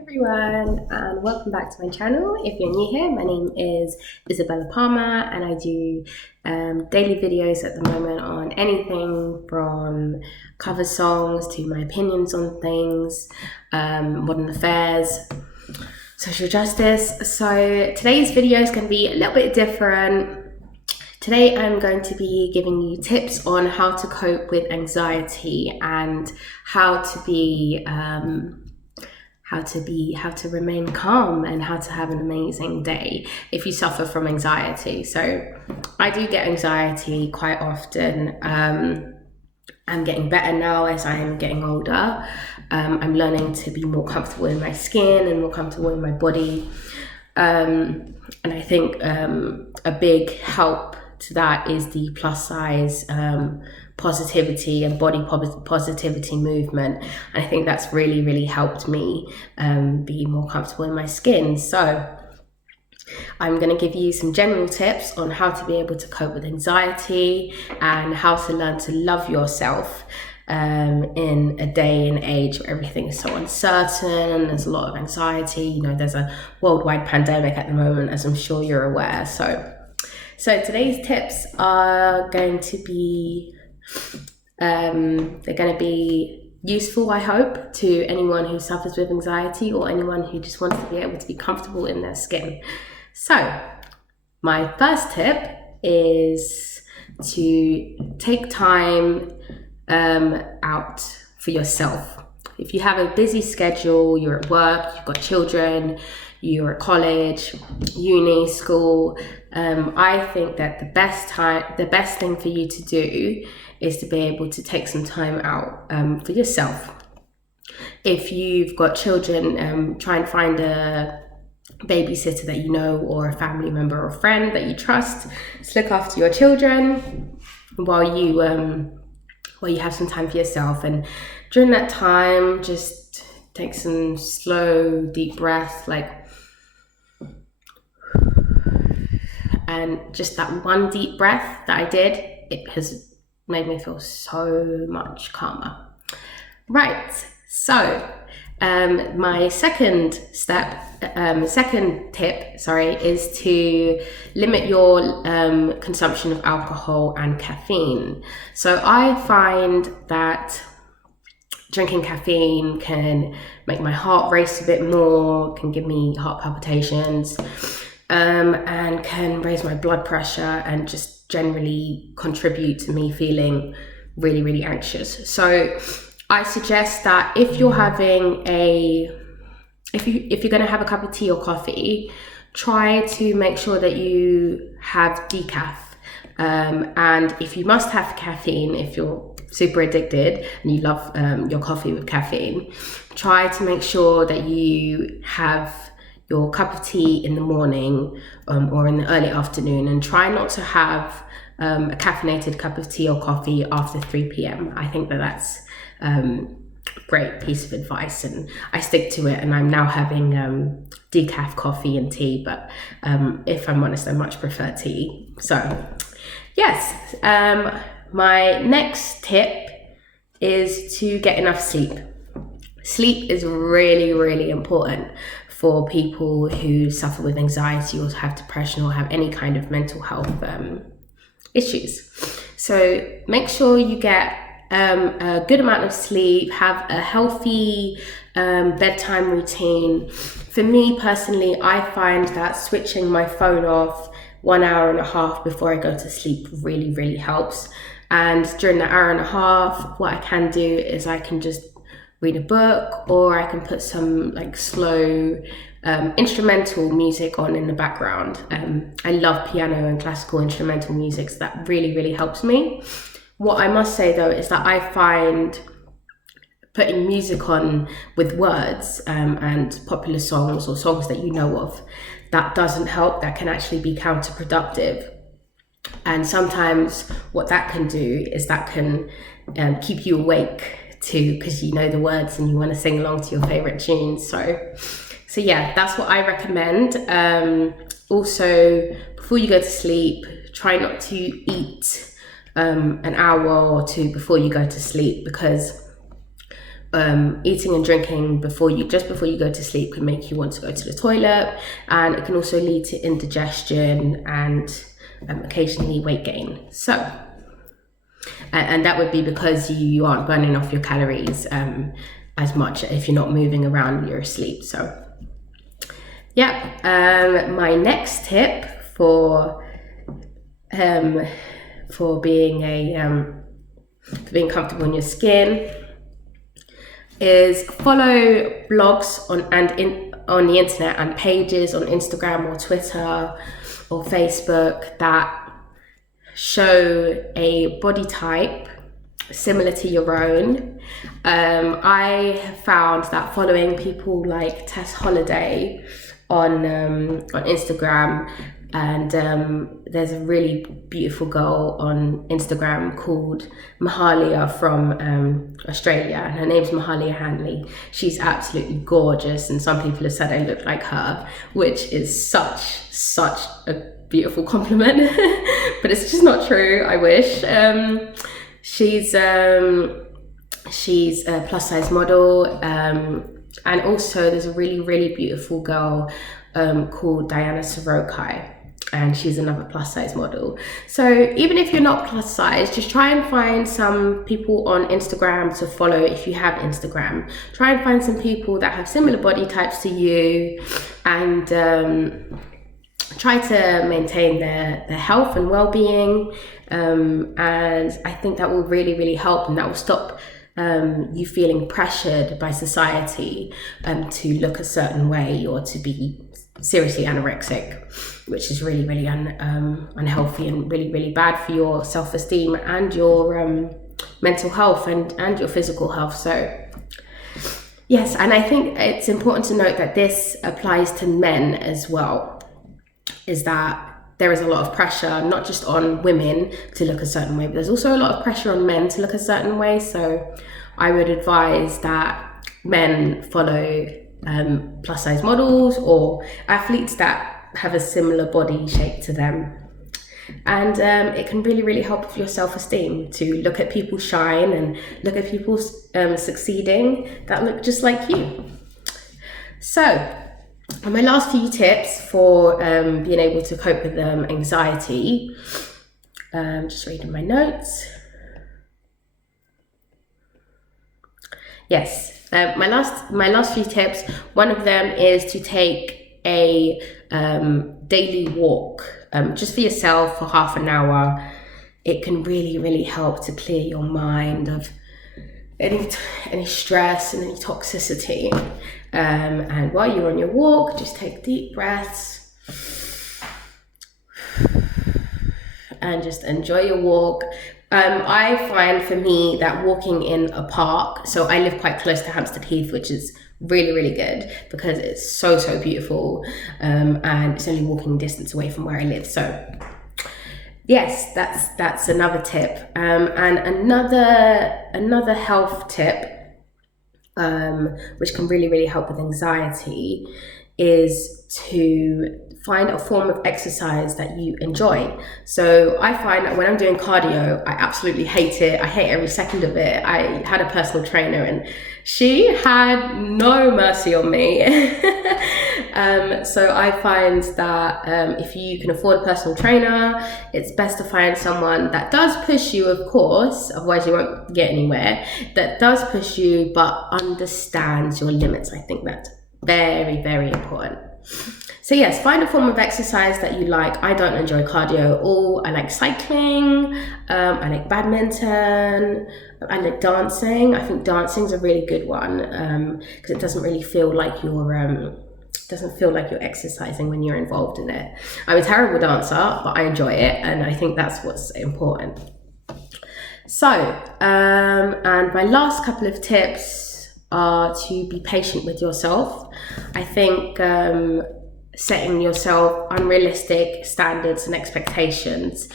Everyone, and welcome back to my channel. If you're new here, my name is Isabella Palmer and I do daily videos at the moment on anything from cover songs to my opinions on things, modern affairs, social justice. So today's video is going to be a little bit different. Today I'm going to be giving you tips on how to cope with anxiety and how to remain calm and how to have an amazing day if you suffer from anxiety. So I do get anxiety quite often. I'm getting better now as I am getting older. I'm learning to be more comfortable in my skin and more comfortable in my body. And I think a big help to that is the plus size positivity and body positivity movement. And I think that's really helped me be more comfortable in my skin. So I'm going to give you some general tips on how to be able to cope with anxiety and how to learn to love yourself in a day and age where everything is so uncertain. There's a lot of anxiety. You know, there's a worldwide pandemic at the moment, as I'm sure you're aware. So today's tips are going to be they're going to be useful, I hope, to anyone who suffers with anxiety or anyone who just wants to be able to be comfortable in their skin. So my first tip is to take time out for yourself. If you have a busy schedule, you're at work, you've got children, you're at college, uni, school, I think that the best thing for you to do is to be able to take some time out for yourself. If you've got children, try and find a babysitter that you know, or a family member or friend that you trust to look after your children while you have some time for yourself. And during that time, just take some slow, deep breaths, and just that one deep breath that I did, it has made me feel so much calmer. Right, so my second tip, is to limit your consumption of alcohol and caffeine. So I find that drinking caffeine can make my heart race a bit more, can give me heart palpitations, and can raise my blood pressure and just generally contribute to me feeling really anxious. So I suggest that if you're going to have a cup of tea or coffee, try to make sure that you have decaf. And if you must have caffeine, if you're super addicted and you love your coffee with caffeine, try to make sure that you have your cup of tea in the morning or in the early afternoon, and try not to have a caffeinated cup of tea or coffee after 3 p.m. I think that that's a great piece of advice, and I stick to it, and I'm now having decaf coffee and tea, but if I'm honest, I much prefer tea. So yes, my next tip is to get enough sleep. Sleep is really important for people who suffer with anxiety or have depression or have any kind of mental health issues. So make sure you get a good amount of sleep, have a healthy bedtime routine. For me personally, I find that switching my phone off 1 hour and a half before I go to sleep really helps. And during the hour and a half, what I can do is I can just read a book, or I can put some slow instrumental music on in the background. I love piano and classical instrumental music, so that really helps me. What I must say though is that I find putting music on with words and popular songs or songs that you know of, that doesn't help. That can actually be counterproductive. And sometimes what that can do is that can keep you awake too, because you know the words and you want to sing along to your favorite tunes. So yeah, that's what I recommend. Also, before you go to sleep, try not to eat an hour or two before you go to sleep, because Eating and drinking just before you go to sleep can make you want to go to the toilet, and it can also lead to indigestion and occasionally weight gain. So, and that would be because you aren't burning off your calories as much if you're not moving around when you're asleep. So, yeah, my next tip for being comfortable in your skin is follow blogs on the internet and pages on Instagram or Twitter or Facebook that show a body type similar to your own. I have found that following people like Tess Holiday on Instagram, and there's a really beautiful girl on Instagram called Mahalia from Australia, and her name's Mahalia Hanley. She's absolutely gorgeous, and some people have said I look like her, which is such a beautiful compliment. But it's just not true. I wish. She's a plus size model, and also there's a really beautiful girl called Diana Sorokai, and she's another plus size model. So even if you're not plus size, just try and find some people on Instagram to follow. If you have Instagram, try and find some people that have similar body types to you, and try to maintain their health and well-being, and I think that will really help, and that will stop you feeling pressured by society to look a certain way or to be seriously anorexic, which is really unhealthy and really bad for your self-esteem and your mental health and your physical health. So yes, and I think it's important to note that this applies to men as well, is that there is a lot of pressure, not just on women to look a certain way, but there's also a lot of pressure on men to look a certain way. So I would advise that men follow plus size models or athletes that have a similar body shape to them. And it can really help with your self-esteem to look at people shine and look at people succeeding that look just like you. So, my last few tips for being able to cope with anxiety, just reading my notes. Yes, my last few tips, one of them is to take a daily walk just for yourself for half an hour. It can really help to clear your mind of any stress and any toxicity. And while you're on your walk, just take deep breaths and just enjoy your walk. I find for me that walking in a park, so I live quite close to Hampstead Heath, which is really good because it's so beautiful, and it's only walking distance away from where I live. So yes, that's another tip. And another health tip, which can really help with anxiety, is to find a form of exercise that you enjoy. So I find that when I'm doing cardio, I absolutely hate it. I hate every second of it. I had a personal trainer and she had no mercy on me. So I find that if you can afford a personal trainer, it's best to find someone that does push you, of course, otherwise you won't get anywhere, that does push you but understands your limits. I think that's very important. So yes, find a form of exercise that you like. I don't enjoy cardio at all. I like cycling, I like badminton, I like dancing. I think dancing's a really good one because it doesn't really feel like you're exercising when you're involved in it. I'm a terrible dancer, but I enjoy it, and I think that's what's important. So, and my last couple of tips are to be patient with yourself. I think setting yourself unrealistic standards and expectations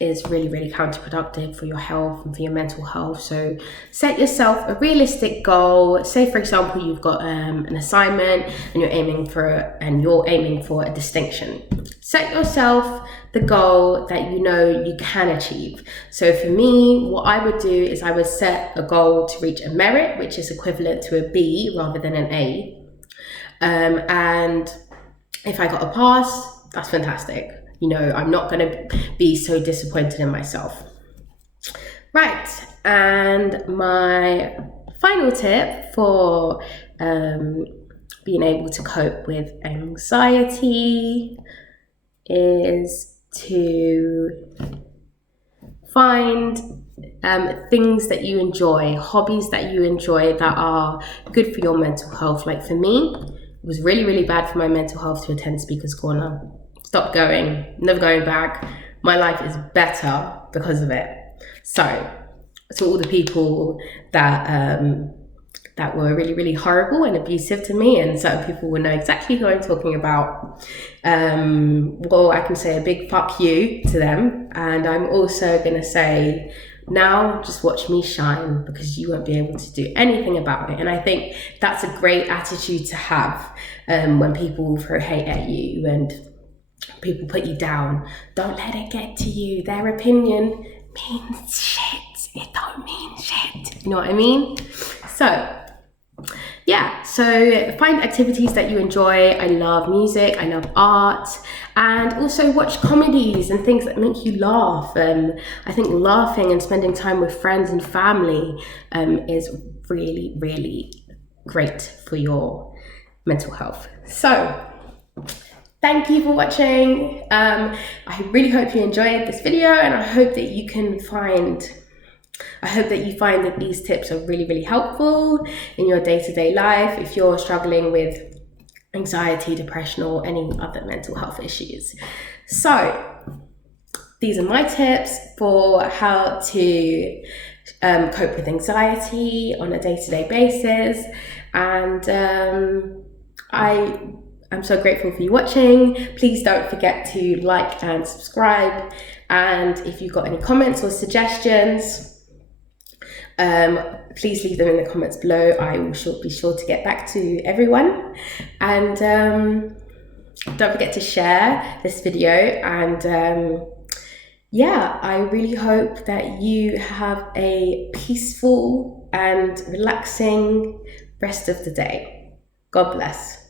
is really, really counterproductive for your health and for your mental health. So set yourself a realistic goal. Say, for example, you've got an assignment and you're aiming for a distinction. Set yourself the goal that you know you can achieve. So for me, what I would do is I would set a goal to reach a merit, which is equivalent to a B rather than an A. And if I got a pass, that's fantastic. You know, I'm not going to be so disappointed in myself. Right, and my final tip for being able to cope with anxiety is to find things that you enjoy, hobbies that you enjoy that are good for your mental health. Like for me, it was really, really bad for my mental health to attend Speaker's Corner. Stopped going, never going back. My life is better because of it. So to all the people that that were really, really horrible and abusive to me, and certain people will know exactly who I'm talking about, well, I can say a big fuck you to them. And I'm also gonna say, now just watch me shine, because you won't be able to do anything about it. And I think that's a great attitude to have when people throw hate at you and people put you down. Don't let it get to you. Their opinion means shit. It don't mean shit. You know what I mean? So yeah, so find activities that you enjoy. I love music, I love art, and also watch comedies and things that make you laugh. I think laughing and spending time with friends and family is really, really great for your mental health. So thank you for watching. I really hope you enjoyed this video, and I hope that you find that these tips are really, really helpful in your day-to-day life if you're struggling with anxiety, depression, or any other mental health issues. So these are my tips for how to cope with anxiety on a day-to-day basis, and I'm so grateful for you watching. Please don't forget to like and subscribe, and if you've got any comments or suggestions, please leave them in the comments below. I will be sure to get back to everyone. And don't forget to share this video. And yeah, I really hope that you have a peaceful and relaxing rest of the day. God bless.